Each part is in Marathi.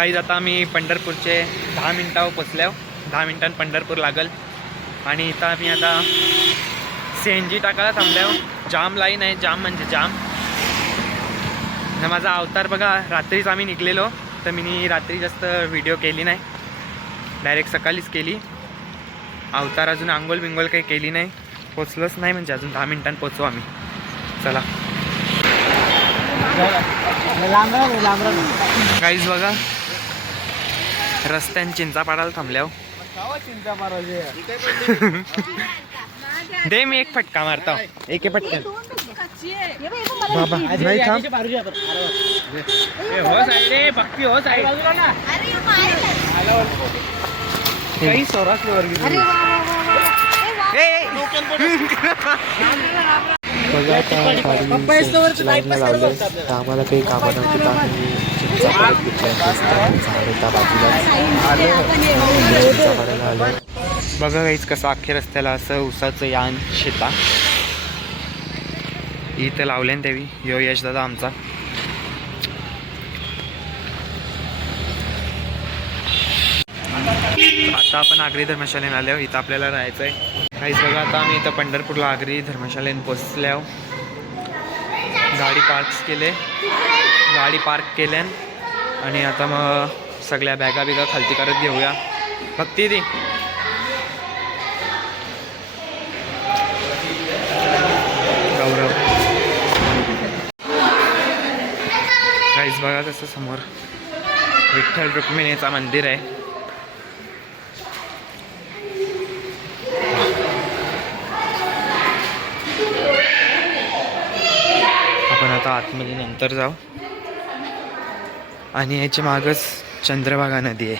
गाईज आता आम्ही पंढरपूरचे 10 मिनिटावर पोचल्यावर 10 मिनिटांत पंढरपूर लागल. आणि इथं आम्ही आता CNG टाकायला थांबल्यावर जाम लाईन आहे. जाम म्हणजे जाम. ना माझा अवतार बघा, रात्रीच आम्ही निघलेलो तर मी रात्री जास्त व्हिडिओ केली नाही, डायरेक्ट सकाळीच केली. अवतार अजून आंघोळ बिंगोल काही केली नाही, पोचलोच नाही. म्हणजे अजून 10 मिनिटांत पोचू आम्ही. चला गाईज बघा, रस्त्यान चिंचा पाडायला थांबल्यावर दे मी एक फटका मारता. एक फटका बाबा नाही थांब. काही सोरासले वर्गी बघा आता गाडी लाईनला लावले तर आम्हाला काही कामं नव्हती तर आम्ही चिंचा पाडत घेतल्या. झाडे त्या बाजूला चिंचा पाडायला आलो. बघा काहीच कसं अख्ख्या रस्त्याला असं उसाचं यान शेता इथं लावले ना त्यावी. यो यश दादा आमचा. आता आपण आगरी धर्मशाळेने आल्यावर इथं आपल्याला राहायचं आहे. काहीच बघा आता आम्ही इथं पंढरपूरला आगरी धर्मशाळेने पोचल्यावर गाडी पार्क केल्यान आणि आता मग सगळ्या बॅगा बिगा खालती करत घेऊया. भक्ती ती गौरव. काहीच बघा कसं समोर विठ्ठल रुक्मिणीचा मंदिर आहे. आपण आता आतमध्ये नंतर जाऊ. आणि याच्या मागच चंद्रभागा नदी आहे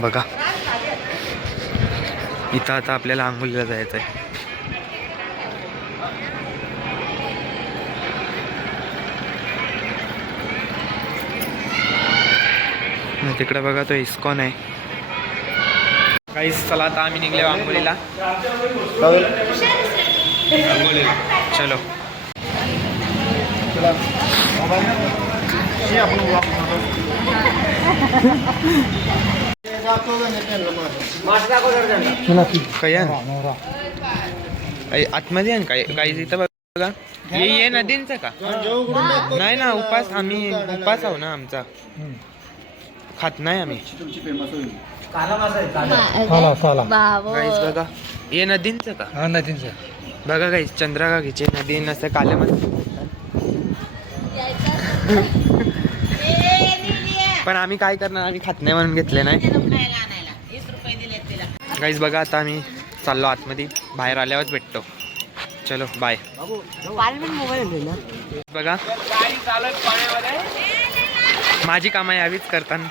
बघा. इथं आता आपल्याला आंघोलीला जायचं आहे. तिकडे बघा तो इस्कॉन आहे. काहीच चला आता आम्ही निघले आंघोलीला. चलो आतमध्ये आहे काय काही इथं बघा. ये नदींचं का नाही ना. उपास आम्ही उपास आहो ना आमचा. खात नाही आम्ही. गाईस बघा ये नदींचं का. नदींचं बघा गाईस. चंद्रभागेचे नदी नसतं काल्यामध्ये. पण आम्ही काय करणार, आम्ही खात नाही म्हणून घेतले नाही. गाईस बघा आता आम्ही चाललो आतमध्ये. बाहेर आल्यावरच भेटतो. चलो बाय. बघा माझी कामं यावीच करताना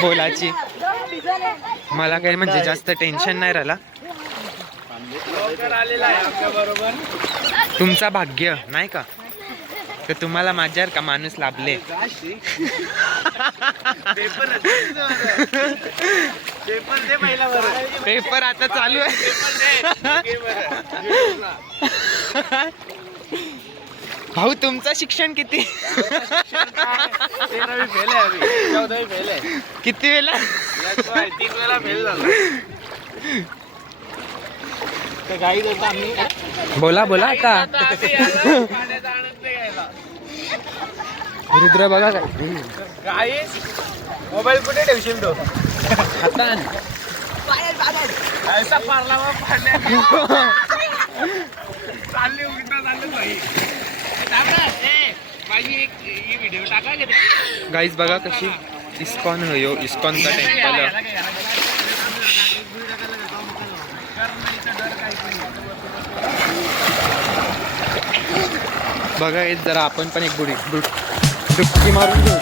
बोलाची. मला काही म्हणजे जास्त टेन्शन नाही राहिला. तुमचा भाग्य नाही का तर तुम्हाला माझ्यावर का माणूस लाभले. पेपर आता चालू आहे. भाऊ तुमचं शिक्षण किती. किती वेळा 3 वेळा फेल झाला. बोला बोला आता. रुद्र बघा काय मोबाईल कुठे ठेवशील तो. आता ऐसा पारला चालले उलटा चाललं भाई. माझी एक व्हिडिओ टाका का. गाईज बघा कशी इस्कॉन हो. इस्कॉनचा टेम्पल बघा. येत जरा आपण पण एक डुबकी मारून घेऊ.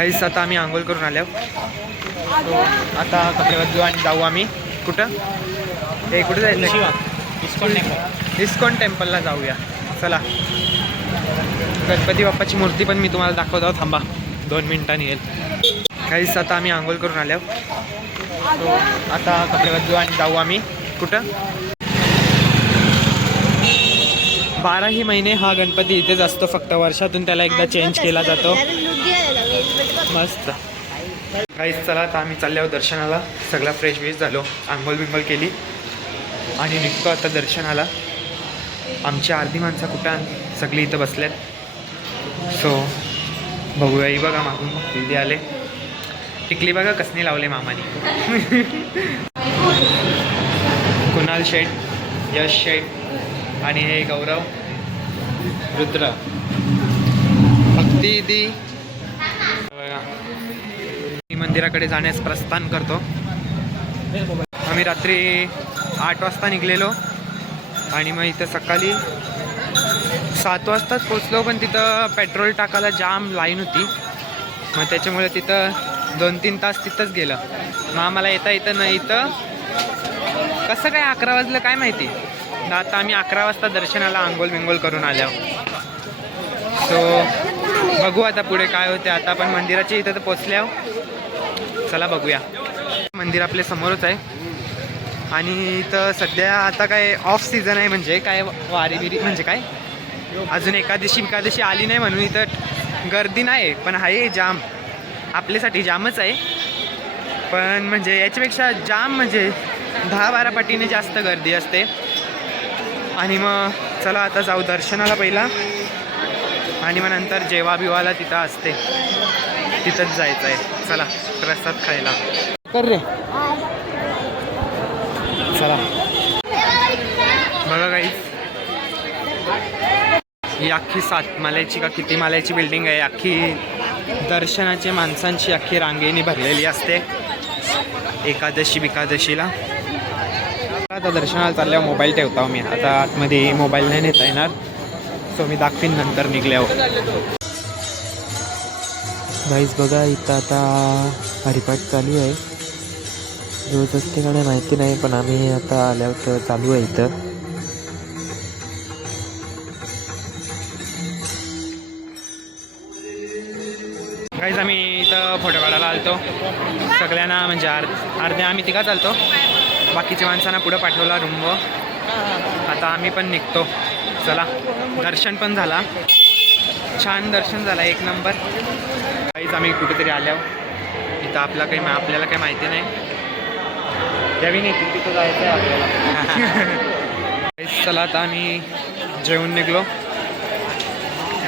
काहीच आता आम्ही आंघोळ करून आलो. तो आता कपडे बदलू आणि जाऊ आम्ही कुठं हे कुठं जायचं इस्कॉन टेम्पलला जाऊया. चला गणपती बाप्पाची मूर्ती पण मी तुम्हाला दाखवतो. थांबा 2 मिनिटांनी येईल. काहीच आता आम्ही आंघोळ करून आलो. तो आता कपडे बदलू आणि जाऊ आम्ही कुठं 12ही महिने हा गणपती इथेच असतो. फक्त वर्षातून त्याला एकदा चेंज केला जातो. मस्त. काहीच चला आता आम्ही चाललो दर्शनाला. सगळा फ्रेश वेश झालो, आंघोळ बिंघोळ केली आणि निघतो आता दर्शनाला. आमची अर्धी माणसं कुठं सगळी इथं बसल्यात. सो बघूया. ही बघा मागून दिदी आले. टिकली बघा कसनी लावले मामाने. कुणाल शेठ, यश शेठ आणि हे गौरव, रुद्र, भक्ती दिदी. मी मंदिराकडे जाण्यास प्रस्थान करतो. आम्ही रात्री 8 वाजता निघलेलो आणि मग इथं सकाळी 7 वाजताच पोचलो. पण तिथं पेट्रोल टाकायला जाम लाईन होती. मग त्याच्यामुळे तिथं 2-3 तास तिथंच गेलं. मग आम्हाला येता नाही. इथं कसं काय 11 वाजलं काय माहिती. आता आम्ही 11 वाजता दर्शनाला आंघोळ बिंघोळ करून आलो. सो बघू आता पुढे काय होते. आता आपण मंदिराच्या इथं तर पोचल्या. चला बघूया. मंदिर आपल्या समोरच आहे आणि इथं सध्या आता काय ऑफ सीझन आहे. म्हणजे काय वारी बिरी म्हणजे काय अजून एकादशी आली नाही म्हणून इथं गर्दी नाही. पण आहे जाम. आपल्यासाठी जामच आहे. पण म्हणजे याच्यापेक्षा जाम म्हणजे 10-12 पटीने जास्त गर्दी असते. आणि मग चला आता जाऊ दर्शनाला पहिला आणि मग नंतर जेवा बिवाला तिथं असते तिथंच जायचं आहे. चला प्रसाद खायला कर रे. चला बघा काही ही अख्खी 7 माल्याची का किती माल्याची बिल्डिंग आहे. अख्खी दर्शनाची माणसांची अख्खी रांगेने भरलेली असते एकादशी बिकादशीला. आता दर्शनाला चालल्यावर मोबाईल ठेवता मी. आता आतमध्ये मोबाईल नाही नेता येणार. सो मी दाखवीन नंतर निघल्यावर. गाईज बघा इथं आता हरिपाठ चालू आहे. रोज असते का नाही माहिती नाही, पण आम्ही आता आल्यावर तर चालू आहे इथं. गाईज आम्ही इथं फोटो काढायला आलतो. सगळ्यांना म्हणजे अर्ध्या आम्ही तिघा चालतो. बाकीच्या माणसांना पुढं पाठवला रूमवर. आता आम्ही पण निघतो. चला दर्शन पण झाला. छान दर्शन झाला, 1 नंबर. काहीच आम्ही कुठेतरी आल्यावर इथं आपल्याला काही माहिती नाही. त्यावी नाही तिथं जायचं आहे आपल्याला. चला आता आम्ही जेवून निघलो.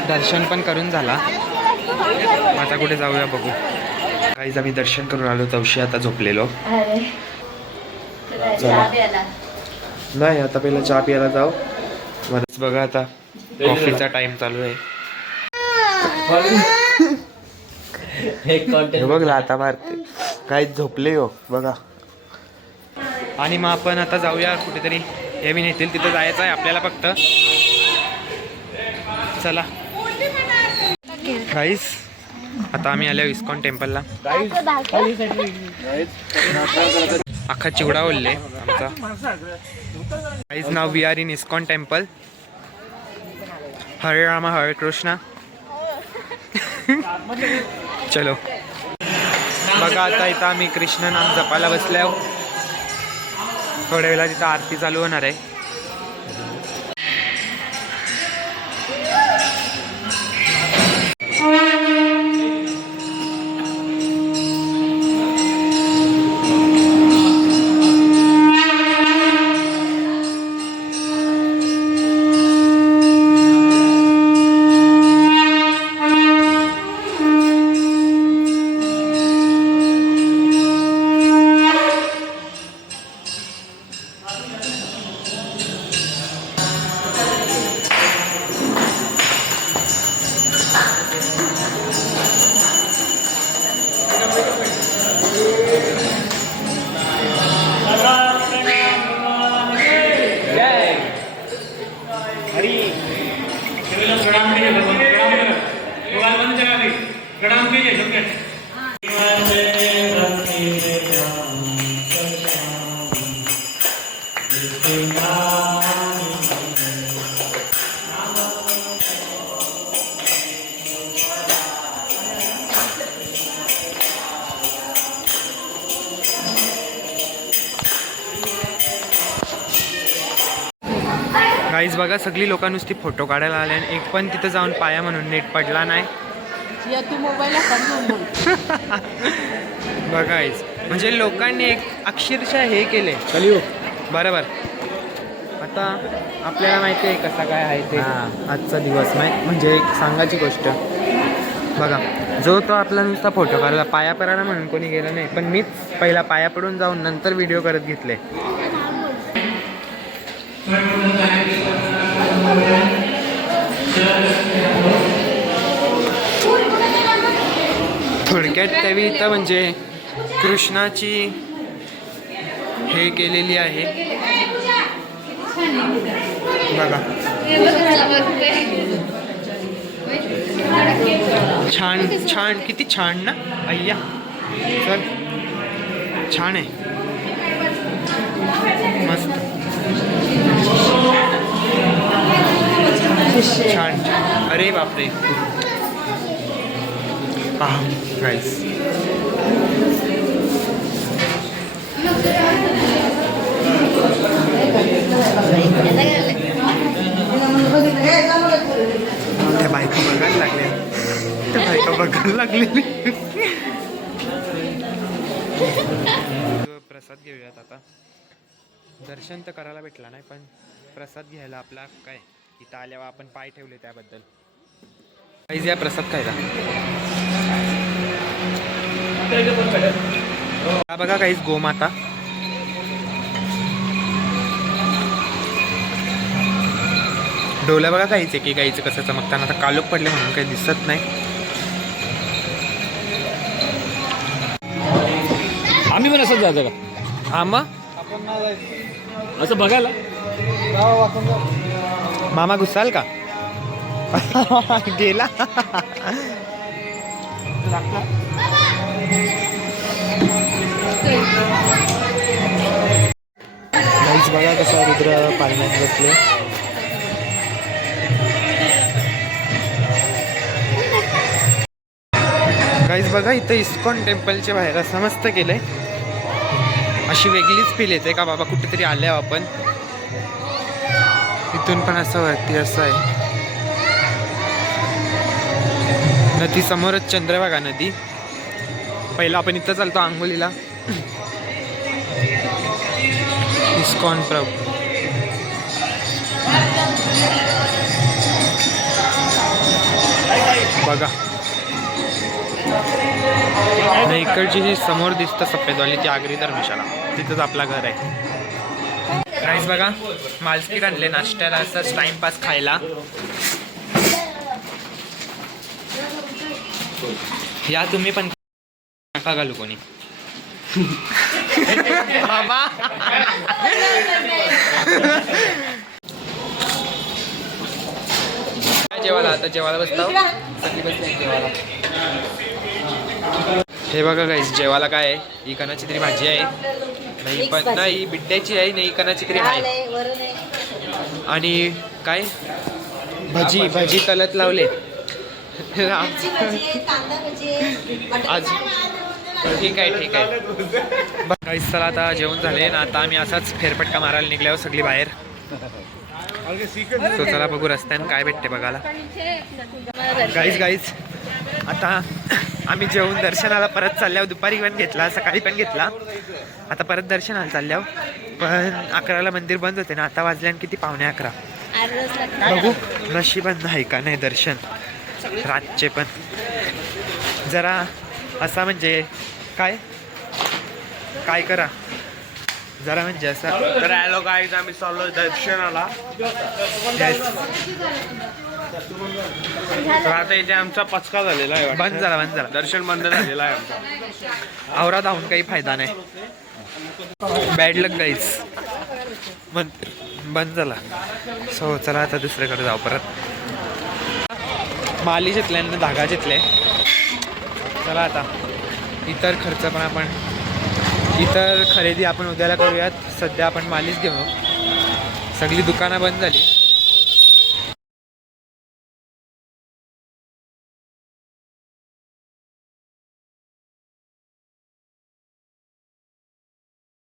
दर्शन पण करून झाला. आता कुठे जाऊया बघू. काहीच आम्ही दर्शन करून आलो. तवशी आता झोपलेलो. नाही आता पहिला चहा प्यायला जाऊ. बरंच बघा आता कॉफीचा टाइम चालू आहे. हे बघ लाता मारते. काहीच झोपले हो बघा. आणि मग आपण आता जाऊया कुठेतरी. हे मी नेतील तिथं जायचं आहे आपल्याला फक्त. चला गाईस आता आम्ही आलो इस्कॉन टेम्पलला. अख्खा चिवडा बोलले आमचा. Guys now we are in ISKCON temple. Hare Rama हरे कृष्णा. चलो बघा आता इथं आम्ही कृष्ण नाम जपायला बसल्यावर. थोड्या वेळा तिथं आरती चालू होणार आहे. प्रणाम कीजिए सबके। गाईज बघा सगळी लोक नुसती फोटो काढायला आले आणि एक पण तिथं जाऊन पाया म्हणून नेट पडला नाही. बघा गाईज म्हणजे लोकांनी एक अक्षरशः हे केले बरोबर. आता आपल्याला माहिती आहे कसा काय आहे ते आजचा दिवस म्हणजे एक सांगायची गोष्ट बघा. जो तो आपला नुसता फोटो काढला पाया पडायला म्हणून कोणी गेलं नाही, पण मीच पहिला पाया पडून जाऊन नंतर व्हिडिओ करत घेतले. थोडक्यात त्यावेळी इथं म्हणजे कृष्णाची हे केलेली आहे बघा. छान छान किती छान ना अय्या सर छान आहे मस्त छान. अरे बापरे पहा गाईस त्या बायका बघायला लागल्या प्रसाद घेऊयात आता. दर्शन तर करायला भेटला नाही पण प्रसाद घ्यायला आपला काय इथं आल्यावर आपण पाय ठेवले त्याबद्दल. काहीच या प्रसाद खायला हा बघा काहीच गोमाता डोल्या बघा काहीच की गाईचं कसं चमकताना. आता कालोख पडले म्हणून काही दिसत नाही. आम्ही पण असंच जायचं का? हा मग असं बघायला मामा घुसाल का गेला. गाईज बघा कसा रुद्र पाळण्यात बसले. गाईज बघा इथं इस्कॉन टेम्पलच्या बाहेर असं मस्त केलंय. अशी वेगळीच फील येते का बाबा कुठेतरी आल्या आपण. इथून पण असं वरती असं आहे. नदी समोरच चंद्रभागा नदी. पहिला आपण इथं चालतो आंघोलीला. इस्कॉन प्रभू बघा आणि इकडची जी समोर दिसतं सफेदवाली ती आगरी धर्मशाला तिथंच आपला घर आहे. राईस बघा मालस्पीट आणले नाश्त्याला असंच टाइमपास खायला. या तुम्ही पण नका घालू कोणी बाबा. जेवायला आता जेवायला बसतो सगळी बसले जेवायला. हे बघा गाईस जेवायला काय आहे. ही कणाची तरी भाजी आहे नाही पण नाही बिड्ड्याची आहे नाही कणाची तरी आहे. आणि काय भजी भजी तलत लावले आज. ठीक आहे ठीक आहे गाईस चला आता जेवण झाले ना. आता आम्ही असाच फेरफटका मारायला निघल्यावर सगळी बाहेर. तो चला बघू रस्त्यानं काय भेटते बघायला. गाईज आता आम्ही जेवून दर्शनाला परत चालल्यावर दुपारी पण घेतला सकाळी पण घेतला. आता परत दर्शनाला चालल्यावर पण 11ला मंदिर बंद होते ना. आता वाजल्यान किती 11:15. बघू नशिबात नाही का नाही दर्शन रातचे पण. जरा असा म्हणजे काय काय करा जरा म्हणजे असं. तर आलो गाईज आम्ही चाललो दर्शनाला. तर आता इथे आमचा पचका झालेला आहे. बंद झाला दर्शन बंद झालेला आहे आमचा. आवरा धावून काही फायदा नाही. बॅड लक गाईज बंद झाला. सो चला आता दुसरीकडे जाऊ परत. माली घेतल्यानं धागा घेतले. चला आता इतर खर्च पण आपण इतर खरेदी आपण उद्याला करूयात. सध्या आपण मालीच घेऊ. सगळी दुकानं बंद झाली.